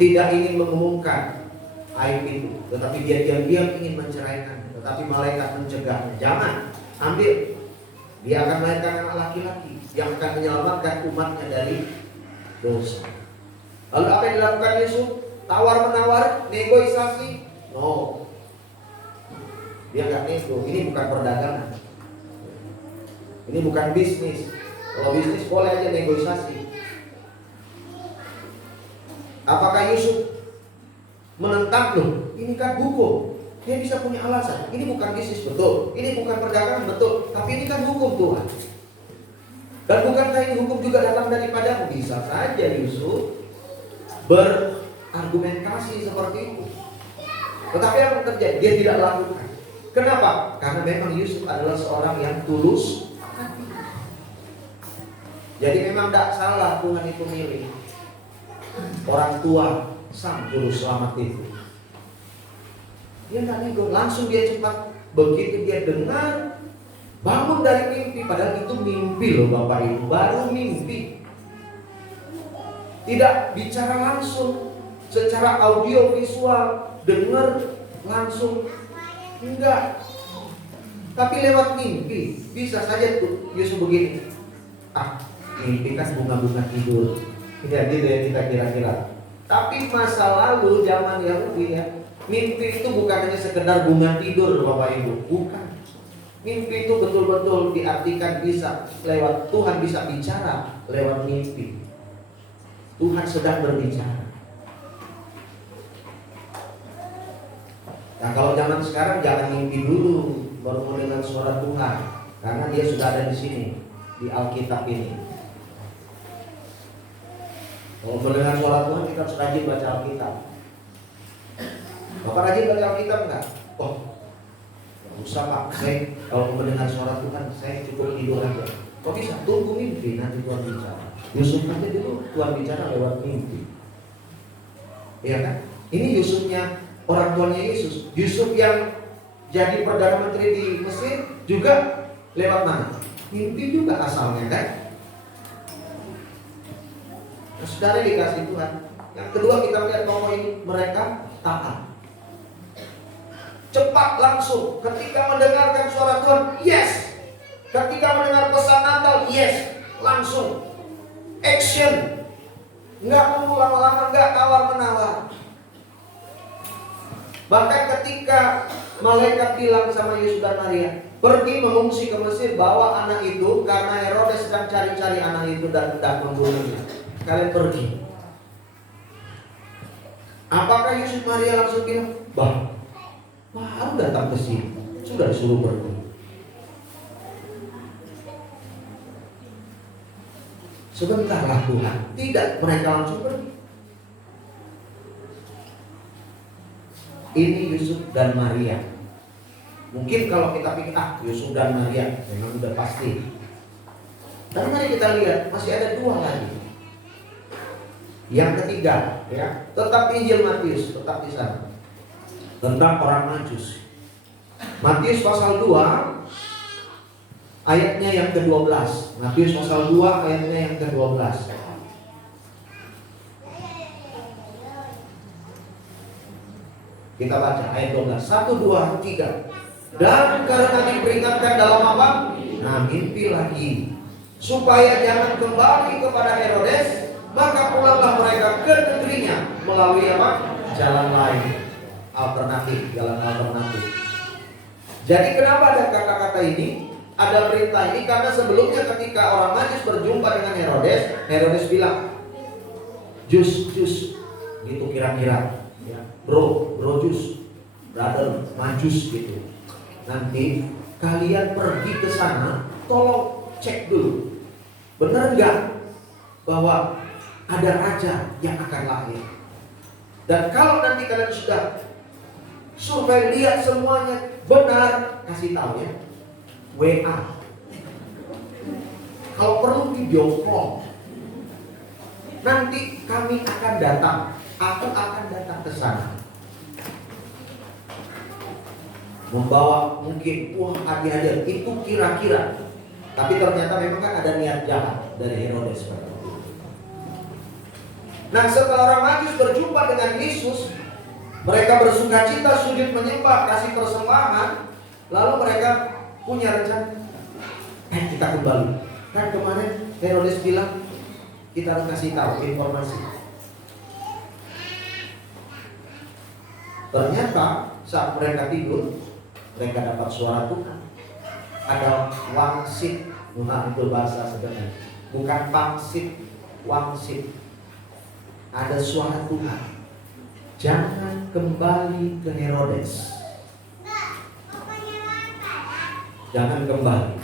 tidak ingin mengumumkan aib itu, tetapi dia diam-diam ingin menceraikan. Tetapi malaikat mencegahnya, jangan ambil. Dia akan melahirkan anak laki-laki yang akan menyelamatkan umatnya dari dosa. Lalu apa yang dilakukan Yusuf? Tawar-menawar, negosiasi? No. Dia nggak nego. Ini bukan perdagangan. Ini bukan bisnis. Kalau bisnis boleh aja negosiasi. Apakah Yusuf menentang? Loh, ini kan hukum. Dia bisa punya alasan. Ini bukan bisnis, betul. Ini bukan perdagangan, betul. Tapi ini kan hukum Tuhan. Dan bukankah ini hukum juga datang daripadamu? Bisa saja Yusuf berargumentasi seperti itu. Tetapi apa yang terjadi? Dia tidak lakukan. Kenapa? Karena memang Yusuf adalah seorang yang tulus. Jadi memang tidak salah Tuhan itu milih orang tua sang juru selamat itu. Dia tidak nego, langsung dia cepat. Begitu dia dengar, bangun dari mimpi. Padahal itu mimpi loh Bapak Ibu, baru mimpi. Tidak bicara langsung secara audio visual, dengar langsung, enggak. Tapi lewat mimpi. Bisa saja tuh Yusuf begini, mimpi kan bunga-bunga tidur. Tidak gitu ya kita kira-kira. Tapi masa lalu zaman Yahudi ya, mimpi itu bukan hanya sekedar bunga tidur Bapak Ibu, bukan. Mimpi itu betul-betul diartikan bisa lewat Tuhan, bisa bicara lewat mimpi. Tuhan sedang berbicara. Nah kalau zaman sekarang jangan mimpi dulu baru mendengar suara Tuhan, karena dia sudah ada di sini di Alkitab ini. Kalau mendengar suara Tuhan kita harus rajin baca Alkitab. Bapak rajin baca Alkitab enggak? Oh, nggak usah Pak, saya kalau mendengar suara Tuhan saya cukup tidur aja. Kok bisa? Tunggu mimpi, nanti Tuhan bicara. Yusuf aja dulu Tuhan bicara lewat mimpi. Iya kan? Ini Yusufnya orang tuanya Yesus. Yusuf yang jadi Perdana Menteri di Mesir juga lewat mana? Mimpi juga asalnya kan? Nah, saudara dikasih Tuhan. Yang kedua kita lihat bahwa ini mereka taat. Cepat langsung. Ketika mendengarkan suara Tuhan, yes. Ketika mendengar pesan Natal, yes. Langsung. Action. Enggak tunggu lama-lama, enggak tawar-menawar. Bahkan ketika malaikat bilang sama Yusuf dan Maria, pergi mengungsi ke Mesir, bawa anak itu, karena Herodes sedang cari-cari anak itu dan hendak membunuhnya. Kalian pergi. Apakah Yusuf Maria langsung bilang, baru datang ke sini, sudah disuruh pergi? Sebentarlah Tuhan. Tidak, mereka langsung pergi. Ini Yusuf dan Maria. Mungkin kalau kita pikir Yusuf dan Maria memang sudah pasti. Tapi mari kita lihat masih ada dua lagi. Yang ketiga, ya, tetap Injil Matius, tetap di sana. Tentang orang Majus. Matius pasal 2 ayatnya yang ke-12. Matius pasal 2 ayatnya yang ke-12. Kita baca ayat 12. 1, 2, 3. Dan karena diperingatkan dalam apa? Nah, mimpi lagi, supaya jangan kembali kepada Herodes, maka pulanglah mereka ke negerinya melalui apa? Jalan lain, alternatif, jalan alternatif. Jadi kenapa ada kata-kata ini? Ada perintah ini karena sebelumnya ketika orang Majus berjumpa dengan Herodes, Herodes bilang, jus, gitu kira-kira, ya, bro jus, brother Majus gitu. Nanti kalian pergi ke sana, tolong cek dulu, benar nggak bahwa ada raja yang akan lahir. Dan kalau nanti kalian sudah survei lihat semuanya benar, kasih tahu ya, WA. Kalau perlu video call. Nanti kami akan datang. Aku akan datang ke sana. Membawa mungkin hadiah-hadiah itu kira-kira. Tapi ternyata memang kan ada niat jahat dari Herodes. Nah, setelah orang Majus berjumpa dengan Yesus, mereka bersuka cita, sujud menyembah, kasih persembahan, lalu mereka punya rencana, kita kembali. Kan kemarin Herodes bilang kita harus kasih tahu informasi. Ternyata saat mereka tidur, mereka dapat suara Tuhan. Ada wangsit, itu bahasa sederhana, bukan pangsit, wangsit. Ada suara Tuhan, jangan kembali ke Herodes, jangan kembali.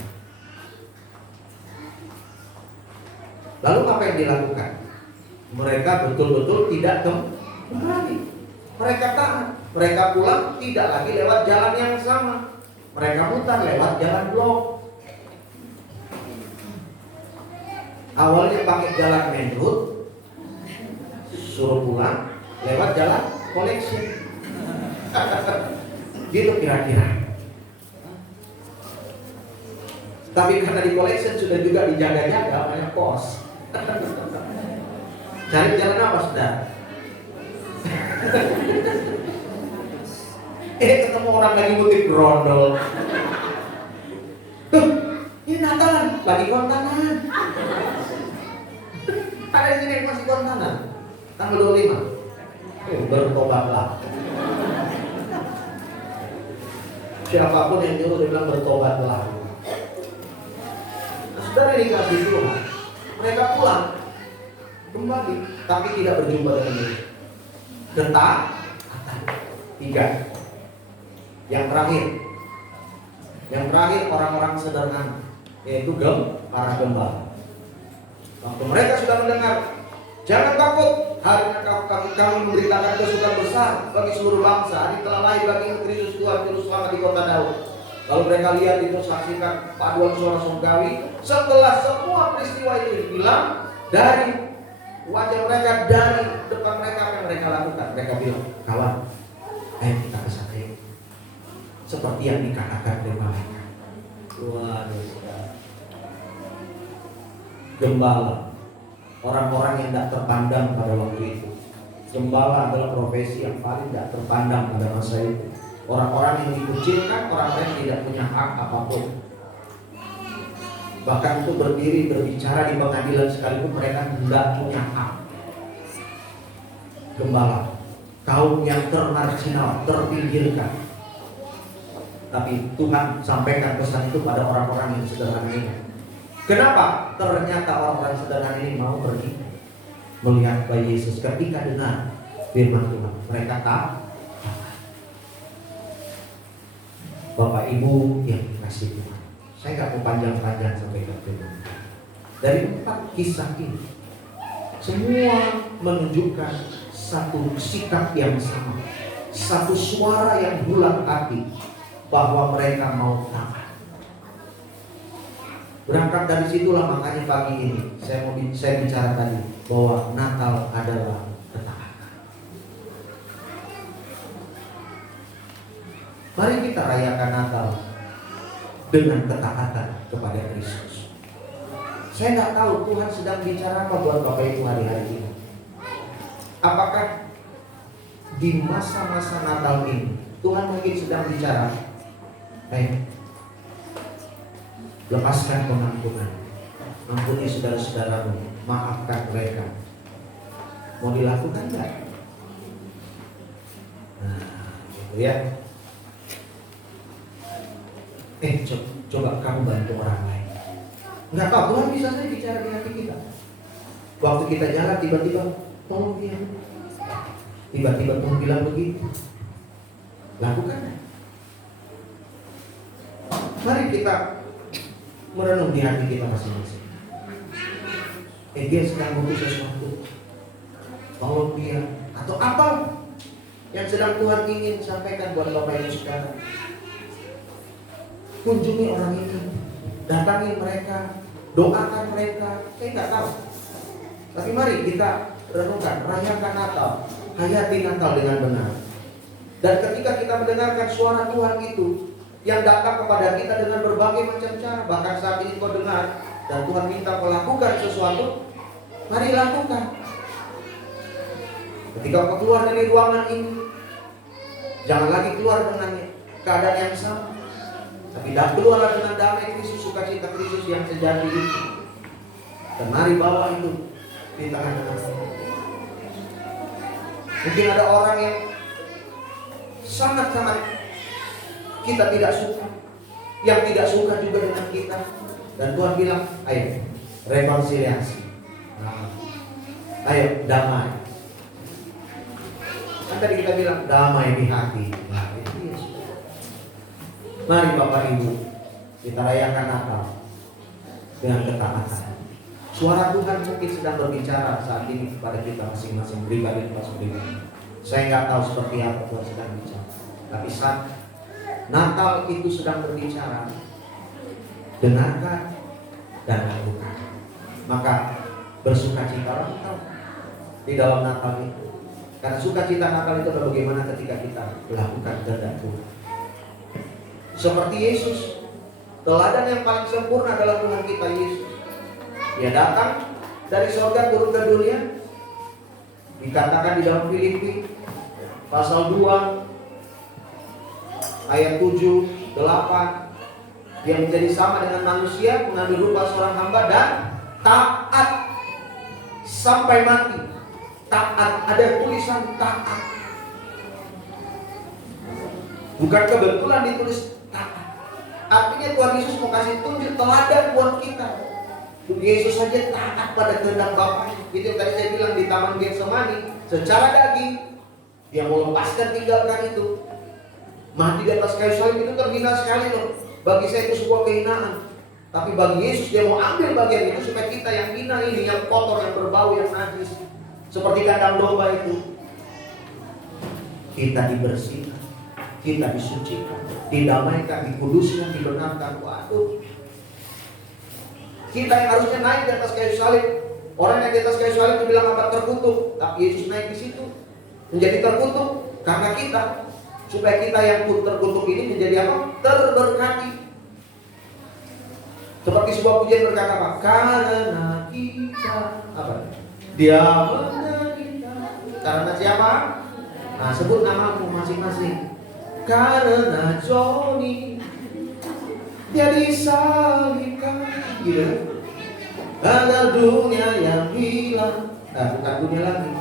Lalu apa yang dilakukan? Mereka betul-betul tidak kembali. Mereka taat, mereka pulang tidak lagi lewat jalan yang sama. Mereka putar lewat jalan blok. Awalnya pakai jalan main road, suruh pulang lewat jalan collection. Gitu kira-kira. Tapi karena di collection sudah juga dijaga-jaga banyak pos. Cari jalan apa sudah? Ketemu orang lagi ngutip brondol. Tuh, ini Natalan lagi kontanan. Ada di sini yang masih kontanan. Tanggal 25. Bertobatlah. Siapapun yang nyuruh dia bilang bertobatlah. Nah, saudara dikasih Tuhan, mereka pulang kembali, tapi tidak berjumpa dengan Yesus. Ketaatan. 3. Yang terakhir orang-orang sederhana, yaitu para gembala. Waktu mereka sudah mendengar, jangan takut, hari ini kami memberitakan kesukaan besar bagi seluruh bangsa. Ini telah lahir bagi Kristus Tuhan Juru Selamat di kota Daud. Lalu mereka lihat itu, saksikan paduan suara surgawi. Setelah semua peristiwa itu hilang dari wajah mereka, dari depan mereka, apa yang mereka lakukan? Mereka bilang, kawan, ayo kita ke sana yuk. Seperti yang dikatakan oleh malaikat. Waduh, gembala, orang-orang yang tidak terpandang pada waktu itu. Gembala adalah profesi yang paling tidak terpandang pada masa itu. Orang-orang yang dikucilkan, orang-orang yang tidak punya hak apapun. Bahkan itu berdiri berbicara di pengadilan sekalipun mereka tidak punya hak. Gembala, kaum yang termarginal, terpinggirkan. Tapi Tuhan sampaikan pesan itu pada orang-orang yang sederhana ini. Kenapa? Ternyata orang-orang sederhana ini mau pergi melihat bayi Yesus. Ketika dengar firman Tuhan, mereka taat. Bapak Ibu yang dikasihi Tuhan, saya nggak mau panjang-panjang sampai ke firman. Dari 4 kisah ini, semua menunjukkan satu sikap yang sama, satu suara yang bulat hati, bahwa mereka mau taat. Berangkat dari situlah makanya pagi ini saya bicara tadi bahwa Natal adalah ketaatan. Mari kita rayakan Natal dengan ketaatan kepada Kristus. Saya nggak tahu Tuhan sedang bicara apa buat Bapak Ibu hari-hari ini. Apakah di masa-masa Natal ini Tuhan mungkin sedang bicara, lepaskan pengampunan, ampuni saudara-saudaramu, maafkan mereka. Mau dilakukan enggak? Nah, gitu ya. Coba kamu bantu orang lain. Enggak tahu, Tuhan bisa saja bicara di hati kita. Waktu kita jalan tiba-tiba, tolong dia. Tiba-tiba Tuhan bilang begitu. Lakukan. Mari kita merenung di hati kita masing-masing. Dia sedang butuh sesuatu, tolong dia, atau apa yang sedang Tuhan ingin sampaikan buat Bapak Ibu sekarang. Kunjungi orang ini, datangi mereka, doakan mereka. Saya nggak tahu, tapi mari kita renungkan, rayakan Natal, hayati Natal dengan benar. Dan ketika kita mendengarkan suara Tuhan itu yang datang kepada kita dengan berbagai macam cara, bahkan saat ini kau dengar dan Tuhan minta melakukan sesuatu, mari lakukan. Ketika engkau keluar dari ruangan ini, jangan lagi keluar dengan keadaan yang sama, tapi keluarlah dengan damai Kristus, sukacita Kristus yang sejati itu. Dan mari bawa itu di tengah-tengah. Mungkin ada orang yang sangat-sangat kita tidak suka, yang tidak suka juga dengan kita, dan Tuhan bilang, ayo rekonsiliasi, ayo damai. Kan tadi kita bilang damai di hati. Nah, itu Yesus. Mari Bapak Ibu, kita rayakan Natal dengan ketaatan. Suara Tuhan mungkin sedang berbicara saat ini kepada kita masing-masing pribadi. Saya nggak tahu seperti apa Tuhan sedang bicara, tapi saat Natal itu sedang berbicara, dengarkan dan lakukan. Maka bersukacita di dalam Natal itu. Karena sukacita Natal itu adalah bagaimana ketika kita melakukan kehendak Tuhan. Seperti Yesus, teladan yang paling sempurna adalah Tuhan kita Yesus. Dia datang dari surga turun ke dunia. Dikatakan di dalam Filipi pasal 2 ayat 7, 8, dia menjadi sama dengan manusia, mengambil rupa seorang hamba dan taat sampai mati. Taat, ada tulisan taat. Bukan kebetulan ditulis taat. Artinya Tuhan Yesus mau kasih tunjuk teladan buat kita. Yesus saja taat pada kehendak Bapa. Itu yang tadi saya bilang di Taman Getsemani, secara daging dia mau lepaskan tinggalkan itu. Mati di atas kayu salib itu terhina sekali loh. Bagi saya itu sebuah kehinaan. Tapi bagi Yesus dia mau ambil bagian itu supaya kita yang hina ini, yang kotor, yang berbau, yang najis, seperti kandang domba itu, kita dibersihkan, kita disucikan, didamaikan, dikuduskan, dibenarkan. Waduh, kita yang harusnya naik di atas kayu salib, orang yang di atas kayu salib dibilang apa? Terkutuk. Tapi Yesus naik di situ menjadi terkutuk karena kita, supaya kita yang terkutuk ini menjadi apa? Terberkati. Seperti sebuah pujian berkata apa? Karena kita apa? Dia menderita. Karena siapa? Nah, sebut namamu masing-masing. Karena Joni dia disalibkan, gitu. Agar dunia yang hilang, bukan dunia lagi,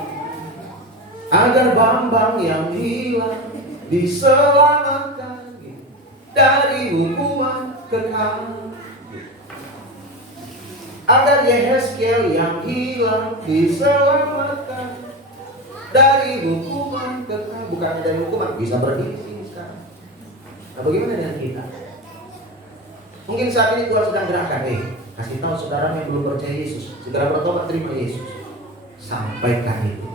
agar Bambang yang hilang diselamatkan dari hukuman kekal. Agar Yehezkiel yang hilang diselamatkan dari hukuman kekal. Bukan dari hukuman, bisa berdiri sini sekarang. Nah, bagaimana dengan kita? Mungkin saat ini Tuhan sedang gerakan, kasih tahu saudara yang belum percaya Yesus, segera bertobat, terima Yesus. Sampaikan itu.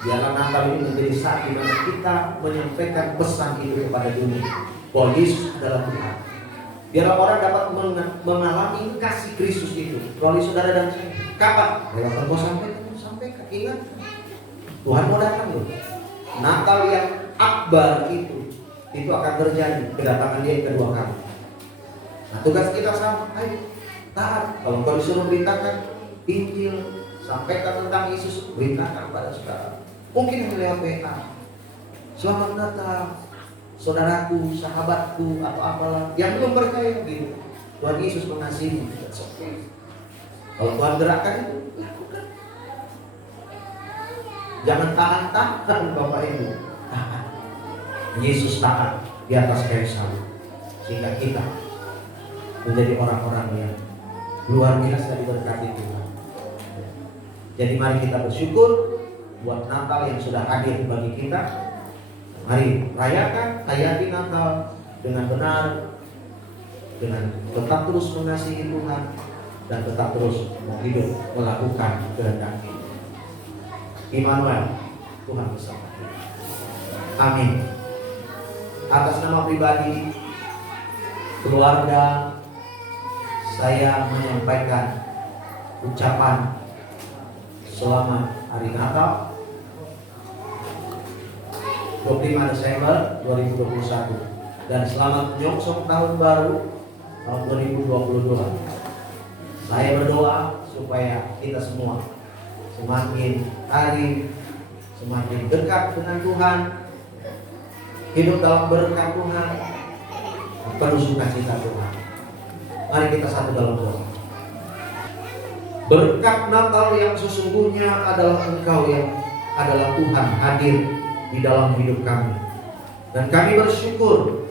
Biarlah Natal ini menjadi saat di mana kita menyampaikan pesan itu kepada dunia, bahwa Yesus adalah Tuhan. Biarlah orang dapat mengalami kasih Kristus itu melalui saudara dan saya. Kapan? Lewat engkau sampaikan. Ingat, Tuhan mau datang loh. Natal yang akbar itu akan terjadi, kedatangan dia yang kedua kali. Nah, tugas kita sama, ayo taat. Kalau engkau disuruh beritakan Injil, sampaikan tentang Yesus, beritakan pada saudara. Mungkin lewat WA, selamat Natal saudaraku, sahabatku, atau apalah yang belum percaya gitu. Tuhan Yesus mengasihi. Kalau Tuhan gerakkan itu, lakukan. Jangan tahan Bapak Ibu. Tahan. Yesus taat di atas kayu salib, sehingga kita menjadi orang-orang yang luar biasa diberkati Tuhan. Jadi mari kita bersyukur buat Natal yang sudah hadir bagi kita. Mari rayakan, hayati Natal dengan benar, dengan tetap terus mengasihi Tuhan, dan tetap terus mau hidup melakukan kehendak-Nya. Immanuel, Tuhan bersama kita. Amin. Atas nama pribadi, keluarga, saya menyampaikan ucapan selamat hari Natal 25 Desember 2021 dan selamat menyongsong tahun baru tahun 2022. Saya berdoa supaya kita semua semakin hari semakin dekat dengan Tuhan, hidup dalam berkat Tuhan, penuh sukacita Tuhan. Mari kita satu dalam doa. Berkat Natal yang sesungguhnya adalah Engkau yang adalah Tuhan hadir di dalam hidup kami. Dan kami bersyukur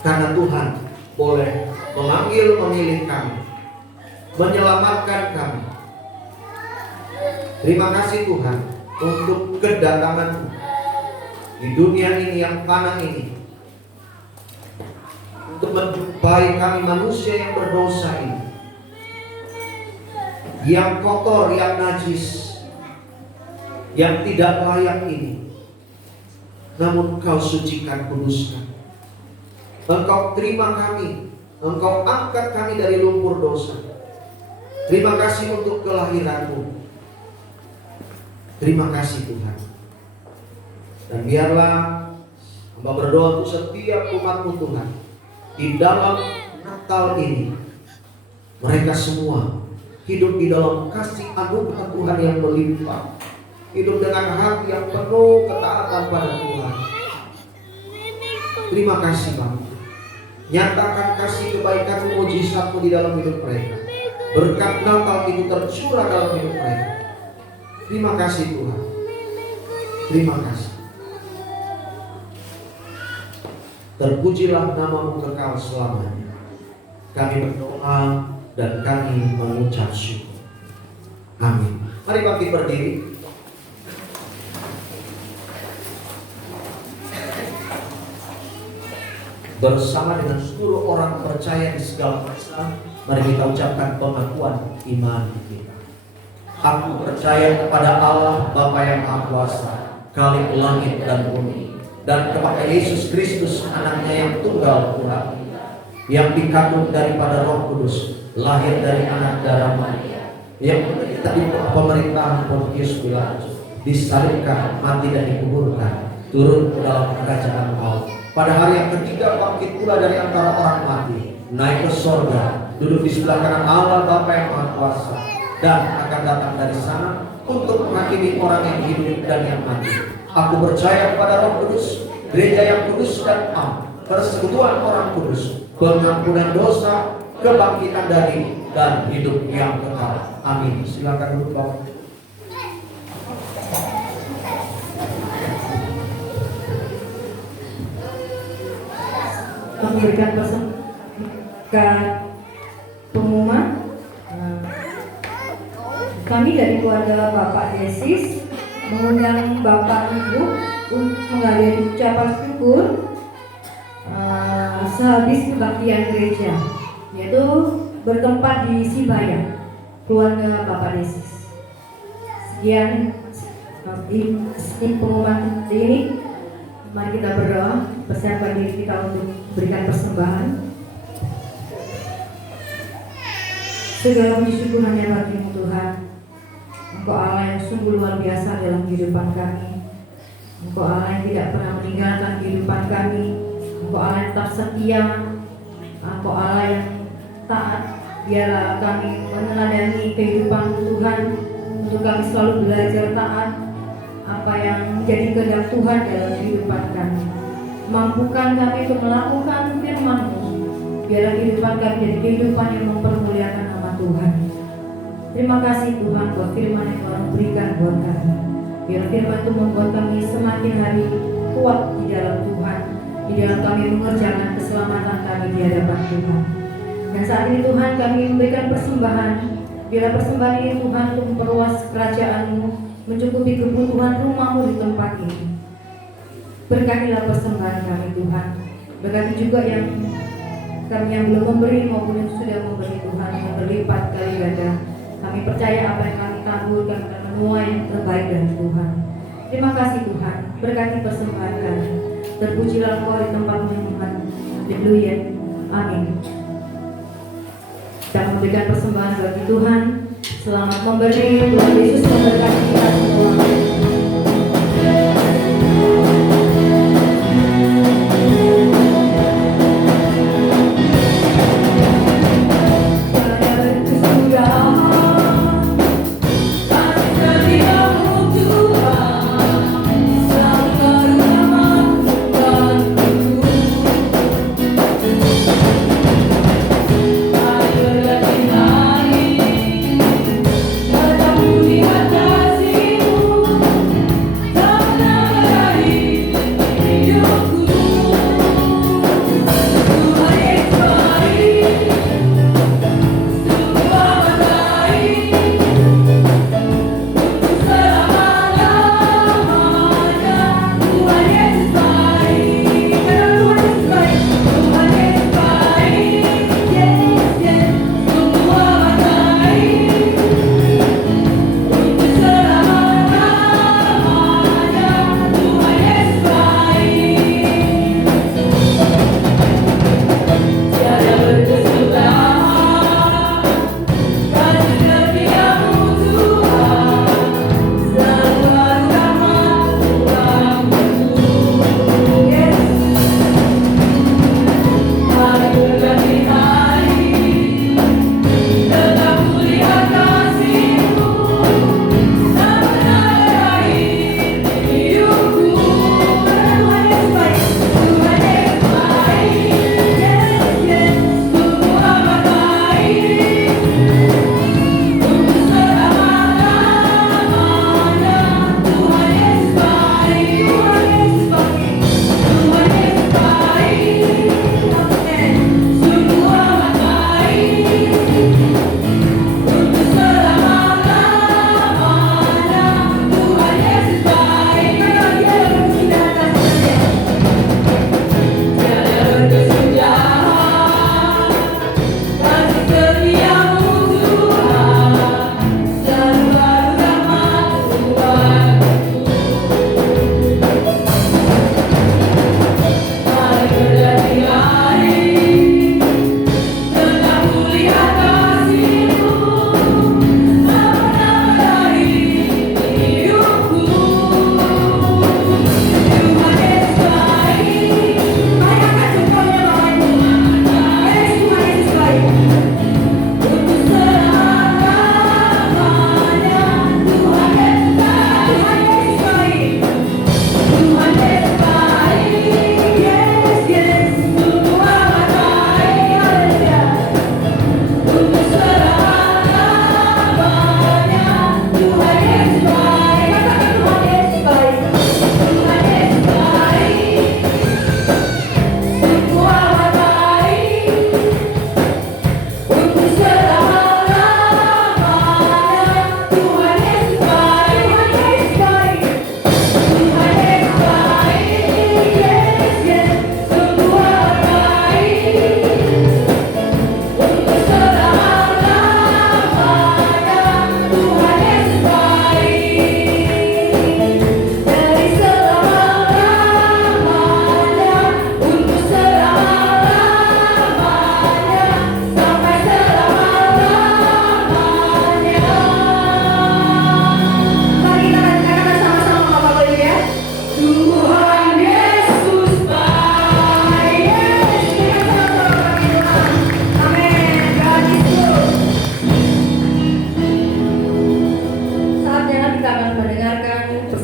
karena Tuhan boleh memilih kami, menyelamatkan kami. Terima kasih Tuhan untuk kedatangan di dunia ini yang fana ini, untuk menjumpai kami manusia yang berdosa ini, yang kotor, yang najis, yang tidak layak ini. Namun Engkau sucikan, kuduskan. Engkau terima kami, Engkau angkat kami dari lumpur dosa. Terima kasih untuk kelahiran-Mu. Terima kasih Tuhan. Dan biarlah hamba berdoa untuk setiap umat-Mu Tuhan, di dalam Natal ini mereka semua hidup di dalam kasih anugerah Tuhan yang melimpah, hidup dengan hati yang penuh ketaatan pada Tuhan. Terima kasih Bapa. Nyatakan kasih kebaikan mujizat-Mu di dalam hidup mereka. Berkat Natal itu tercurah dalam hidup mereka. Terima kasih Tuhan. Terima kasih. Terpujilah nama-Mu kekal selamanya. Kami berdoa dan kami mengucap syukur. Amin. Mari bangkit berdiri. Bersama dengan seluruh orang percaya di segala masa, mari kita ucapkan pengakuan iman kita. Aku percaya kepada Allah Bapa yang Maha Kuasa, Khalik langit dan bumi, dan kepada Yesus Kristus anaknya yang tunggal Tuhan, yang dikandung daripada Roh Kudus, lahir dari anak darah Maria, yang menderita di pemerintahan Pontius Pilatus, disalibkan, mati dan dikuburkan, turun ke dalam kerajaan maut. Pada hari yang ketiga bangkit pula dari antara orang mati, naik ke sorga, duduk di sebelah kanan Allah Bapa yang Maha Kuasa, dan akan datang dari sana untuk menghakimi orang yang hidup dan yang mati. Aku percaya kepada Roh Kudus, gereja yang kudus dan am, persekutuan orang kudus, pengampunan dosa, kebangkitan dari dan hidup yang kekal. Amin. Silakan duduk Bapak. Memberikan pengumuman. Kami dari keluarga Bapak Desis mengundang Bapak Ibu untuk menghadiri ucapan syukur sehabis kebaktian gereja, yaitu bertempat di Sibaya, keluarga Bapak Desis. Sekian pengumuman ini. Mari kita berdoa, persiapkan diri kita untuk berikan persembahan. Segala puji syukur hanya bagi-Mu Tuhan. Engkau Allah yang sungguh luar biasa dalam kehidupan kami. Engkau Allah yang tidak pernah meninggalkan kehidupan kami. Engkau Allah yang tetap setia. Engkau Allah yang taat. Biarlah kami meneladani kehidupan Tuhan, untuk kami selalu belajar taat apa yang menjadi kehendak Tuhan dalam kehidupan kami. Mampukan kami untuk melakukan firman-Mu. Biarlah kehidupan kami jadi kehidupan yang mempermuliakan nama Tuhan. Terima kasih Tuhan buat firman yang Tuhan berikan buat kami. Biar firman itu membuat kami semakin hari kuat di dalam Tuhan, di dalam kami mengerjakan keselamatan kami di hadapan Tuhan. Dan saat ini Tuhan kami memberikan persembahan. Biarlah persembahan ini Tuhan untuk memperluas kerajaan-Mu, mencukupi kebutuhan rumah-Mu di tempat ini. Berkatilah persembahan kami Tuhan. Berkati juga kami yang belum memberi maupun yang sudah memberi Tuhan, yang berlipat kali ganda. Kami percaya apa yang kami taburkan akan menuai yang terbaik dari Tuhan. Terima kasih Tuhan. Berkati persembahan kami. Terpujilah Engkau di tempat-Mu Tuhan. Haleluya. Amin. Kita memberikan persembahan bagi Tuhan. Selamat memberi. Tuhan Yesus memberkati kita semua.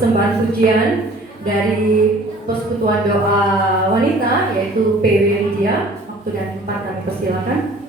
persembahan pujian dari Persekutuan Doa Wanita, yaitu PW Lydia. Waktu dan tempat kami persilakan.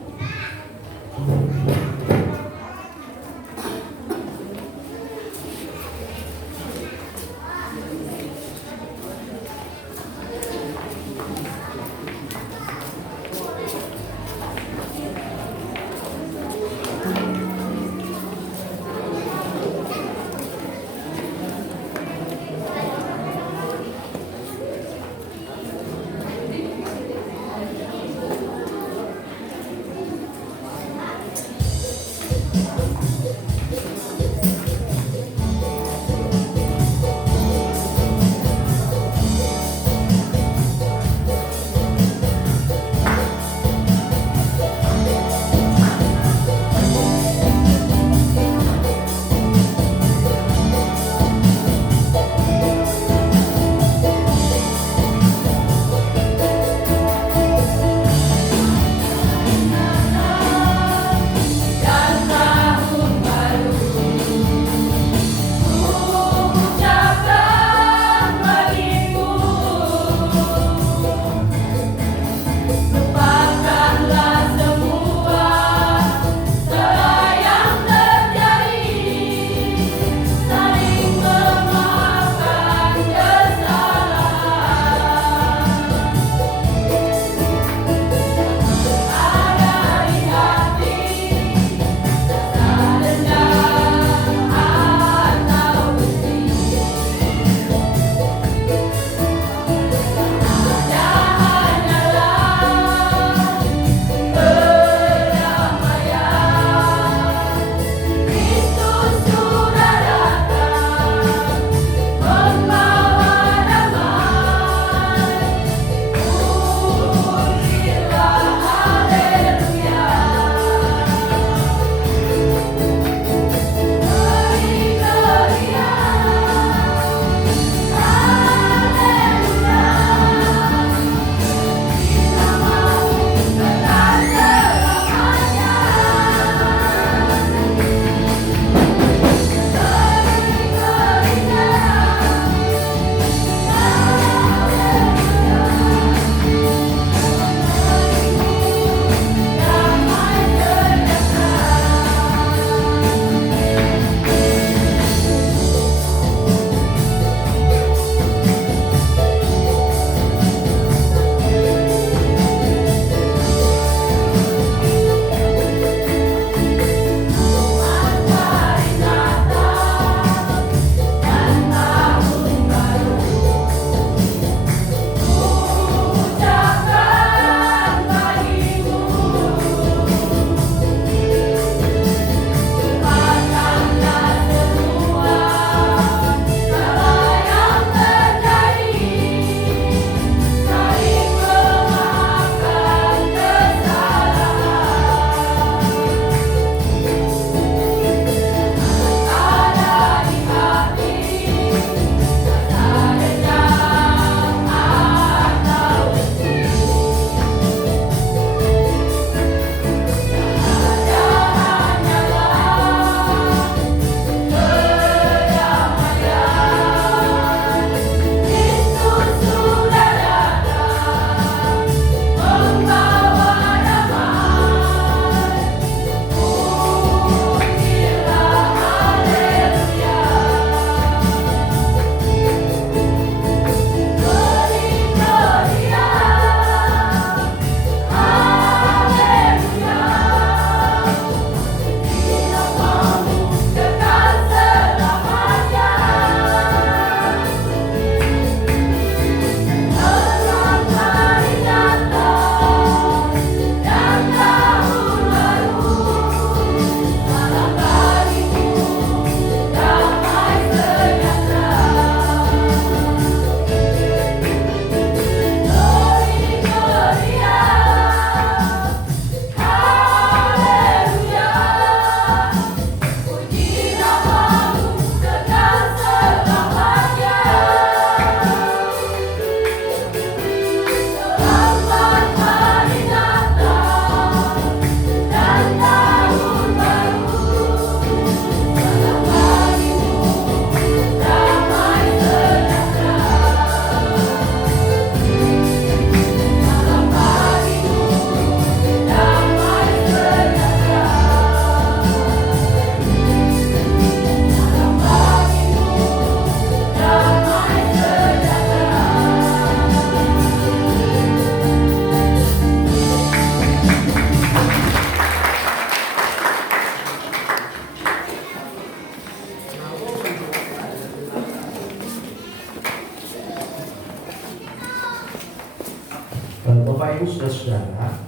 Bapak Ibu Saudara,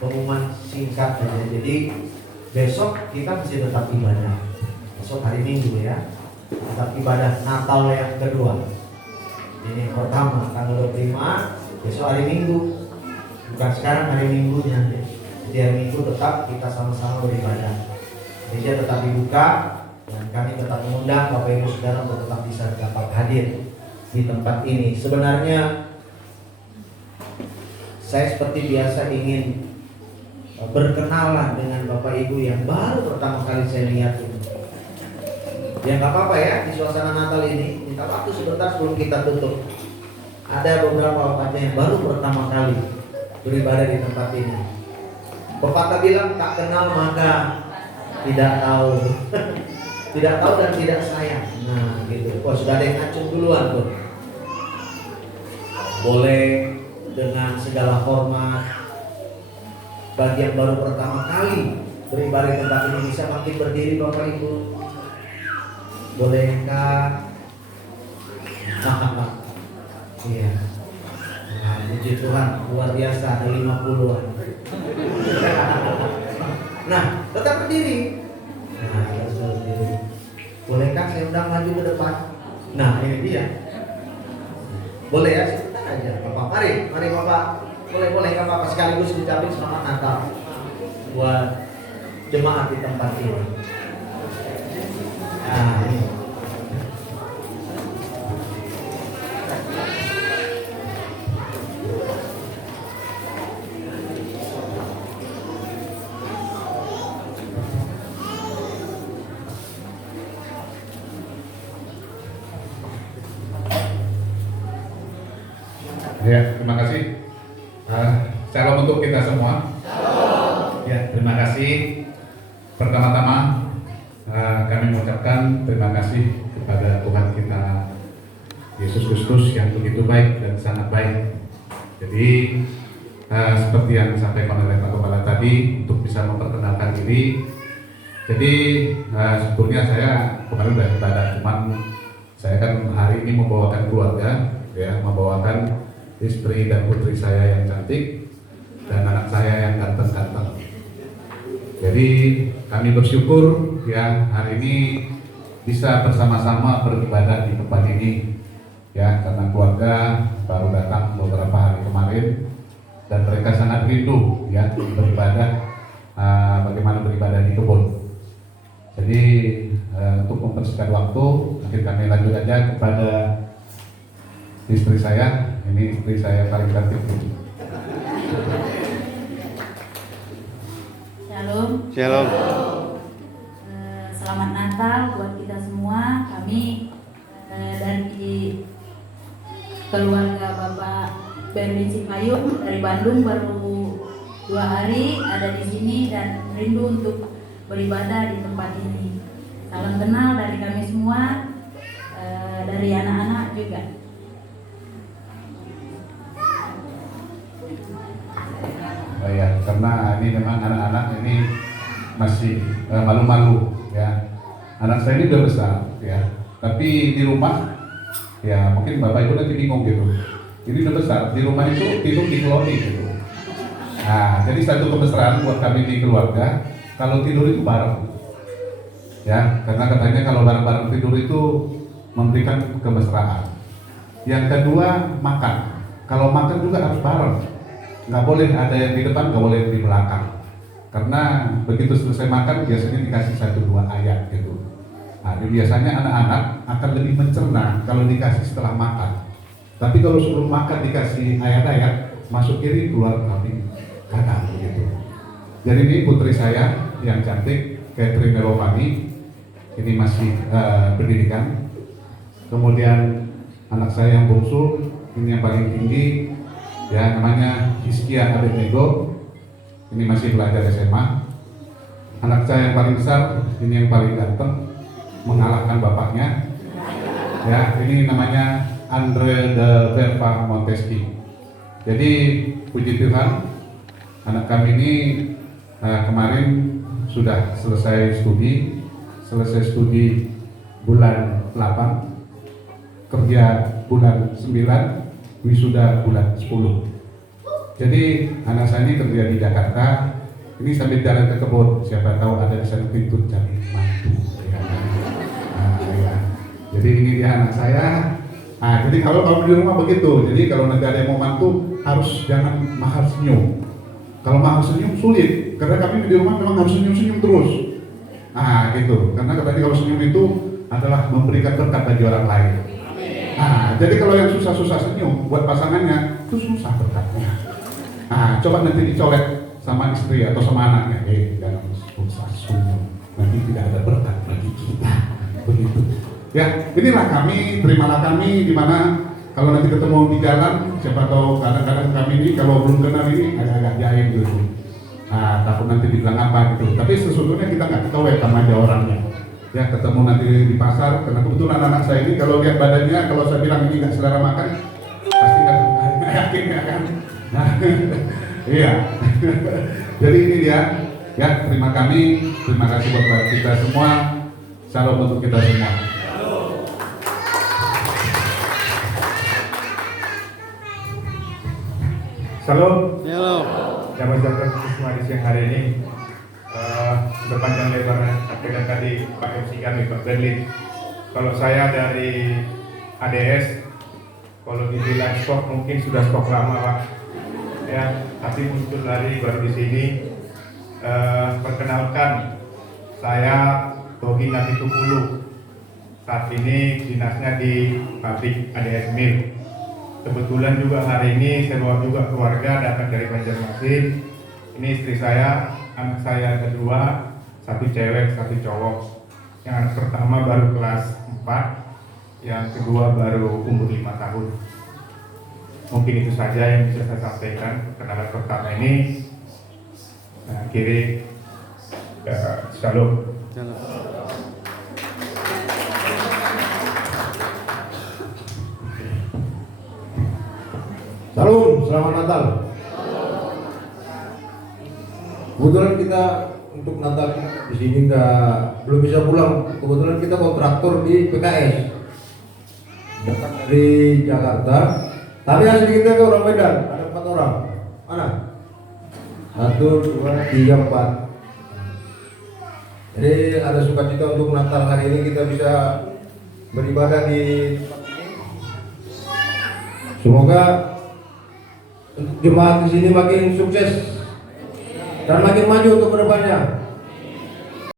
pengumuman singkat saja. Jadi besok kita masih tetap ibadah. Besok hari Minggu ya, tetap ibadah Natal yang kedua. Ini yang pertama tanggal 25, besok hari Minggu. Bukan sekarang hari Minggunya. Jadi hari Minggu tetap kita sama-sama beribadah. Gereja tetap dibuka dan kami tetap mengundang Bapak Ibu Saudara untuk tetap bisa dapat hadir di tempat ini. Sebenarnya saya seperti biasa ingin berkenalan dengan Bapak Ibu yang baru pertama kali saya lihat ini. Ya nggak apa-apa ya, di suasana Natal ini minta waktu sebentar sebelum kita tutup. Ada beberapa Bapak yang baru pertama kali beribadah di tempat ini. Pepatah bilang tak kenal maka tidak tahu. Tidak tahu dan tidak sayang. Nah gitu. Wah sudah ada yang ngacung duluan tuh. Boleh dengan segala hormat, bagi yang baru pertama kali beribadah di tempat ini bisa makin berdiri Bapak Ibu. Bolehkah? Iya. Nah, puji Tuhan, luar biasa, ada 50-an. Nah, tetap berdiri. Nah, tetap berdiri. Bolehkah saya undang maju ke depan? Nah, ini dia. Boleh ya, sebentar aja Bapak. Mari Bapak. Boleh nggak apa-apa, sekaligus ucapin selamat Natal buat jemaat di tempat ini. Nah, ini. Ya, terima kasih. Salam untuk kita semua. Ya, terima kasih. Pertama-tama kami mengucapkan terima kasih kepada Tuhan kita Yesus Kristus yang begitu baik dan sangat baik. Jadi seperti yang disampaikan oleh Pak Gembala tadi, untuk bisa memperkenalkan diri. Jadi sebetulnya saya kemarin sudah ibadah, cuman saya kan hari ini membawakan keluarga, ya, membawakan istri dan putri saya yang cantik dan anak saya yang ganteng-ganteng. Jadi kami bersyukur ya hari ini bisa bersama-sama beribadah di tempat ini ya, karena keluarga baru datang beberapa hari kemarin dan mereka sangat rindu ya beribadah, bagaimana beribadah di kebun. Jadi untuk mempersingkat waktu, nanti kami lanjut aja kepada istri saya. Ini istri saya paling cantik. Shalom. Shalom. Selamat Natal buat kita semua. Kami dari keluarga Bapak Berlin Cipayung dari Bandung baru 2 hari ada di sini dan rindu untuk beribadah di tempat ini. Salam kenal dari kami semua, dari anak-anak juga. Oh ya, karena ini memang anak-anak ini masih malu-malu ya. Anak saya ini udah besar ya, tapi di rumah ya mungkin Bapak Ibu nanti bingung gitu. Ini udah besar, di rumah itu tidur di kloni gitu. Nah, jadi satu kebesaran buat kami di keluarga, kalau tidur itu bareng. Ya, karena katanya kalau bareng-bareng tidur itu memberikan kemesraan. Yang kedua, makan. Kalau makan juga harus bareng. Nggak boleh ada yang di depan, nggak boleh yang di belakang. Karena begitu selesai makan biasanya dikasih 1-2 ayat gitu. Nah, biasanya anak-anak akan lebih mencerna kalau dikasih setelah makan. Tapi kalau sebelum makan dikasih ayat-ayat, masuk kiri keluar kambing kanan gitu. Jadi ini putri saya yang cantik, Catherine Melovani, ini masih pendidikan. Kemudian anak saya yang bungsu, ini yang paling tinggi, ya namanya Hizkia Abednego, ini masih belajar SMA. Anak saya yang paling besar, ini yang paling ganteng, mengalahkan bapaknya. Ya, ini namanya Andre de Verva Monteschi. Jadi puji Tuhan, anak kami ini kemarin sudah selesai studi bulan 8, kerja bulan 9, wisuda bulan 10. Jadi anak saya ini kerja di Jakarta, ini sambil jalan ke kebun, siapa tahu ada di sana pintu cari mantu. Ya. Nah, ya. Jadi ini dia anak saya. Nah, jadi kalau di rumah begitu, jadi kalau nanti ada yang mau mantu harus jangan mahal senyum. Kalau mahal senyum sulit, karena kami di rumah memang harus senyum-senyum terus. Nah, gitu. Karena katanya kalau senyum itu adalah memberikan berkat bagi orang lain. Nah, jadi kalau yang susah-susah senyum buat pasangannya itu susah berkatnya. Nah, coba nanti dicolek sama istri atau sama anaknya, jangan susah senyum, nanti tidak ada berkat bagi kita. Begitu. Ya, inilah kami, terimalah kami di mana kalau nanti ketemu di jalan, siapa tahu kadang-kadang kami ini kalau belum kenal ini agak-agak jaim gitu. Nah, takut nanti dibilang apa gitu. Tapi sesungguhnya kita nggak tahu ya sama aja orangnya. Ya, ketemu nanti di pasar, karena kebetulan anak saya ini kalau lihat badannya, kalau saya bilang ini nggak selera makan, pasti nggak yakin ya kan. Nah, iya. Jadi ini dia, ya terima kasih buat kita semua, salam untuk kita semua. Salam. Selamat datang semua di siang hari ini. Berpanjang lebar sampaikan tadi Pak MC kami Pak Berlin. Kalau saya dari ADS, kalau dibilang stok mungkin sudah stok lama Pak. Ya, tapi muncul lagi baru di sini. Perkenalkan, saya Togi Nafitukulu. Saat ini dinasnya di pabrik ADS Mill. Kebetulan juga hari ini saya bawa juga keluarga datang dari Banjarmasin. Ini istri saya, anak saya kedua, satu cewek, satu cowok. Yang anak pertama baru kelas 4, yang kedua baru umur 5 tahun. Mungkin itu saja yang bisa saya sampaikan perkenalan pertama ini. Nah, akhiri, shalom. Salam, selamat Natal. Kebetulan kita untuk Natal di sini belum bisa pulang. Kebetulan kita kontraktor di PKS, dekat dari Jakarta. Tapi asli kita ke orang Medan, ada 4 orang. Mana? 1, 2, 3, 4. Jadi ada sukacita untuk Natal hari ini kita bisa beribadah di tempat ini. Semoga jemaat di sini makin sukses dan makin maju untuk kedepannya.